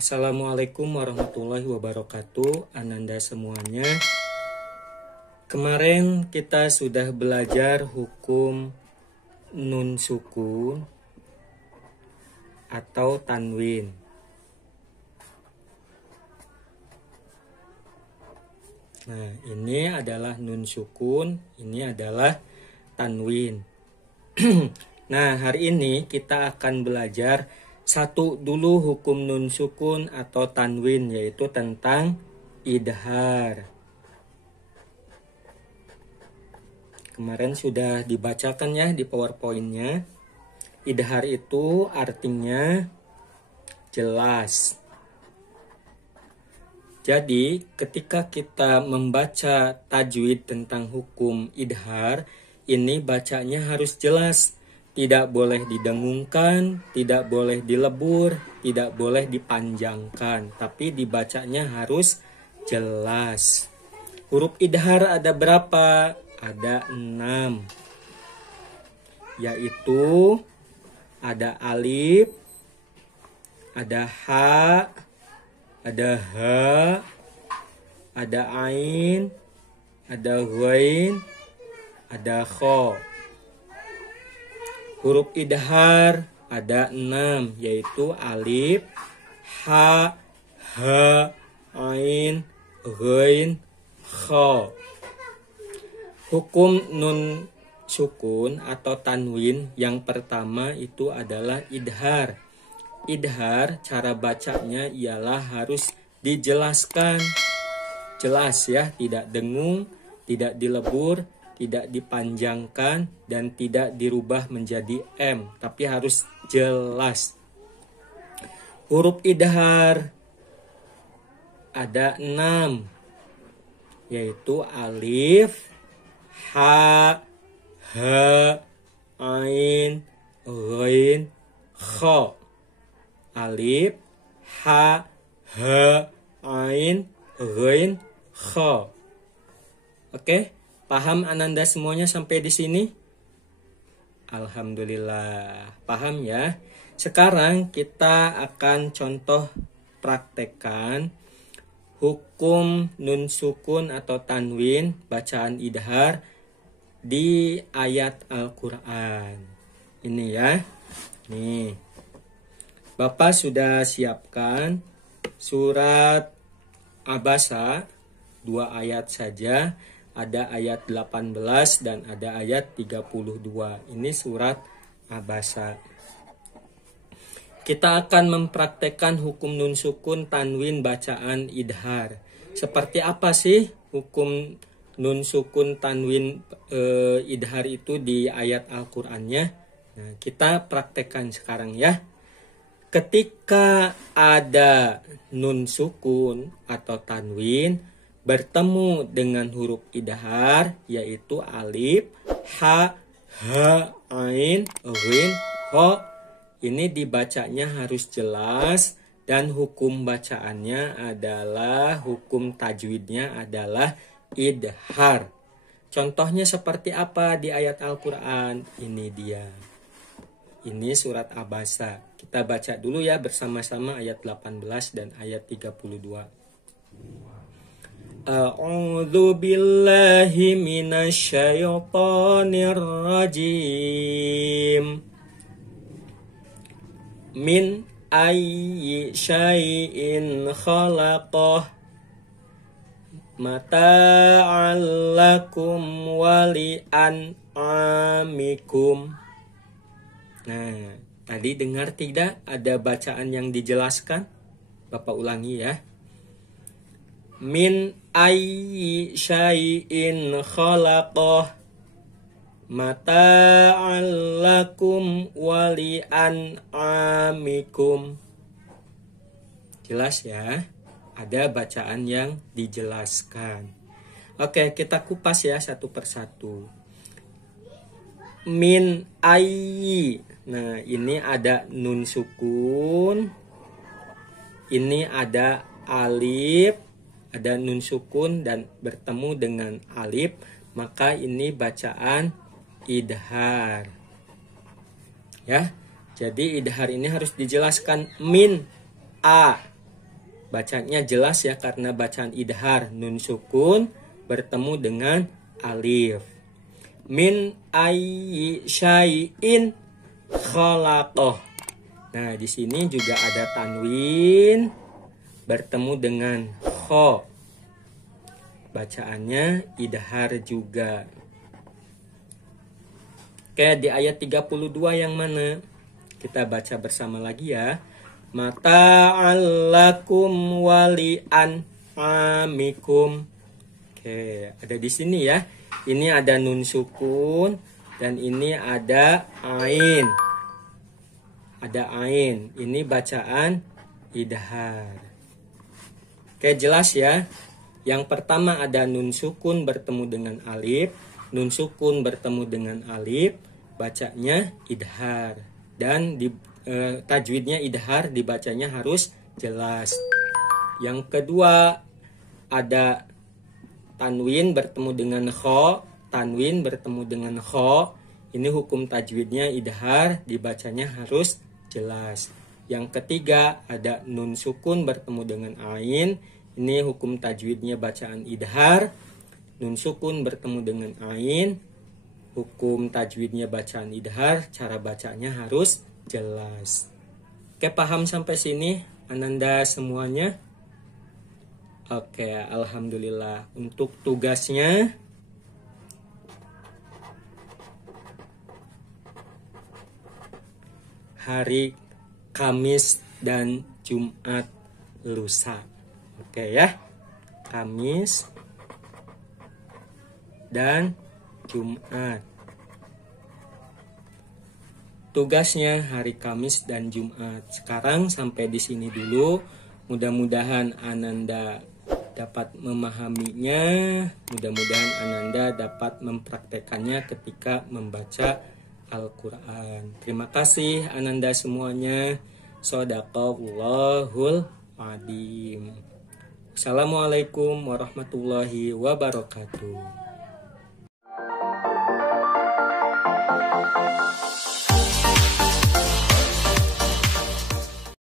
Assalamualaikum warahmatullahi wabarakatuh, Ananda semuanya. Kemarin kita sudah belajar hukum nun sukun atau tanwin. Nah, ini adalah nun sukun, ini adalah tanwin. Nah, hari ini kita akan belajar satu dulu hukum nun sukun atau tanwin, yaitu tentang idhar. Kemarin sudah dibacakan ya di PowerPoint-nya. Idhar itu artinya jelas. Jadi ketika kita membaca tajwid tentang hukum idhar, ini bacanya harus jelas. Tidak boleh didengungkan, tidak boleh dilebur, tidak boleh dipanjangkan, tapi dibacanya harus jelas. Huruf idhar ada berapa? Ada 6. Yaitu ada alif, ada ha, ada ha, ada ain, ada ghain, ada kha. Huruf idhar ada 6, yaitu alif, ha, ain, ghain, kha. Hukum nun sukun atau tanwin yang pertama itu adalah idhar. Idhar cara bacanya ialah harus dijelaskan. Jelas ya, tidak dengung, tidak dilebur, tidak dipanjangkan, dan tidak dirubah menjadi M, tapi harus jelas. Huruf idhar ada 6, yaitu alif, ha, ain, ghain, kha. Alif, ha, ain, ghain, kha. Oke? Paham Ananda semuanya sampai di sini? Alhamdulillah, paham ya. Sekarang kita akan contoh praktekan hukum nun sukun atau tanwin bacaan idhar di ayat Al-Quran. Ini ya. Nih. Bapak sudah siapkan surat Abasa 2 ayat saja. Ada ayat 18 dan ada ayat 32. Ini surat Abasa. Kita akan mempraktekkan hukum nun sukun tanwin bacaan idhar. Seperti apa sih hukum nun sukun tanwin idhar itu di ayat Al-Qur'annya? Nah, kita praktekkan sekarang ya. Ketika ada nun sukun atau tanwin bertemu dengan huruf idhar, yaitu alif, ha, ain, ghain, kha. Ini dibacanya harus jelas dan hukum bacaannya adalah, hukum tajwidnya adalah idhar. Contohnya seperti apa di ayat Al-Quran? Ini dia. Ini surat Abasa. Kita baca dulu ya bersama-sama ayat 18 dan ayat 32. A'udzu billahi minasyaitonir rajim. Min ayyi syai'in khalaqah mata'al lakum wali an'amikum. Nah, tadi dengar tidak ada bacaan yang dijelaskan? Bapak ulangi ya. Min ayyi syai'in khalaqah mata'al lakum wali an'amikum. Jelas ya? Ada bacaan yang dijelaskan. Oke, kita kupas ya satu persatu. Min ayyi. Nah, ini ada nun sukun. Ini ada alif, ada nun sukun dan bertemu dengan alif, maka ini bacaan idhar. Ya. Jadi idhar ini harus dijelaskan min a. Bacanya jelas ya karena bacaan idhar, nun sukun bertemu dengan alif. Min ayyi syai'in khalaqah. Nah, di sini juga ada tanwin bertemu dengan kho. Bacaannya idhar juga. Oke, di ayat 32 yang mana? Kita baca bersama lagi ya. Mata'allakum wali'an amikum. Oke, ada di sini ya. Ini ada nun sukun dan ini ada ain. Ada ain. Ini bacaan idhar. Oke, jelas ya. Yang pertama ada nun sukun bertemu dengan alif. Nun sukun bertemu dengan alif. Bacanya idhar. Dan di tajwidnya idhar, dibacanya harus jelas. Yang kedua ada tanwin bertemu dengan kho. Tanwin bertemu dengan kho. Ini hukum tajwidnya idhar, dibacanya harus jelas. Yang ketiga ada nun sukun bertemu dengan ain. Ini hukum tajwidnya bacaan idhar. Nun sukun bertemu dengan ain. Hukum tajwidnya bacaan idhar. Cara bacanya harus jelas. Oke, paham sampai sini Ananda semuanya? Oke, alhamdulillah. Untuk tugasnya hari Kamis dan Jumat lusa. Oke ya. Kamis dan Jumat. Tugasnya hari Kamis dan Jumat. Sekarang sampai di sini dulu. Mudah-mudahan Ananda dapat memahaminya. Mudah-mudahan Ananda dapat mempraktekannya ketika membaca Al-Quran. Terima kasih Ananda semuanya. Shadaqallahul adzim. Assalamualaikum warahmatullahi wabarakatuh.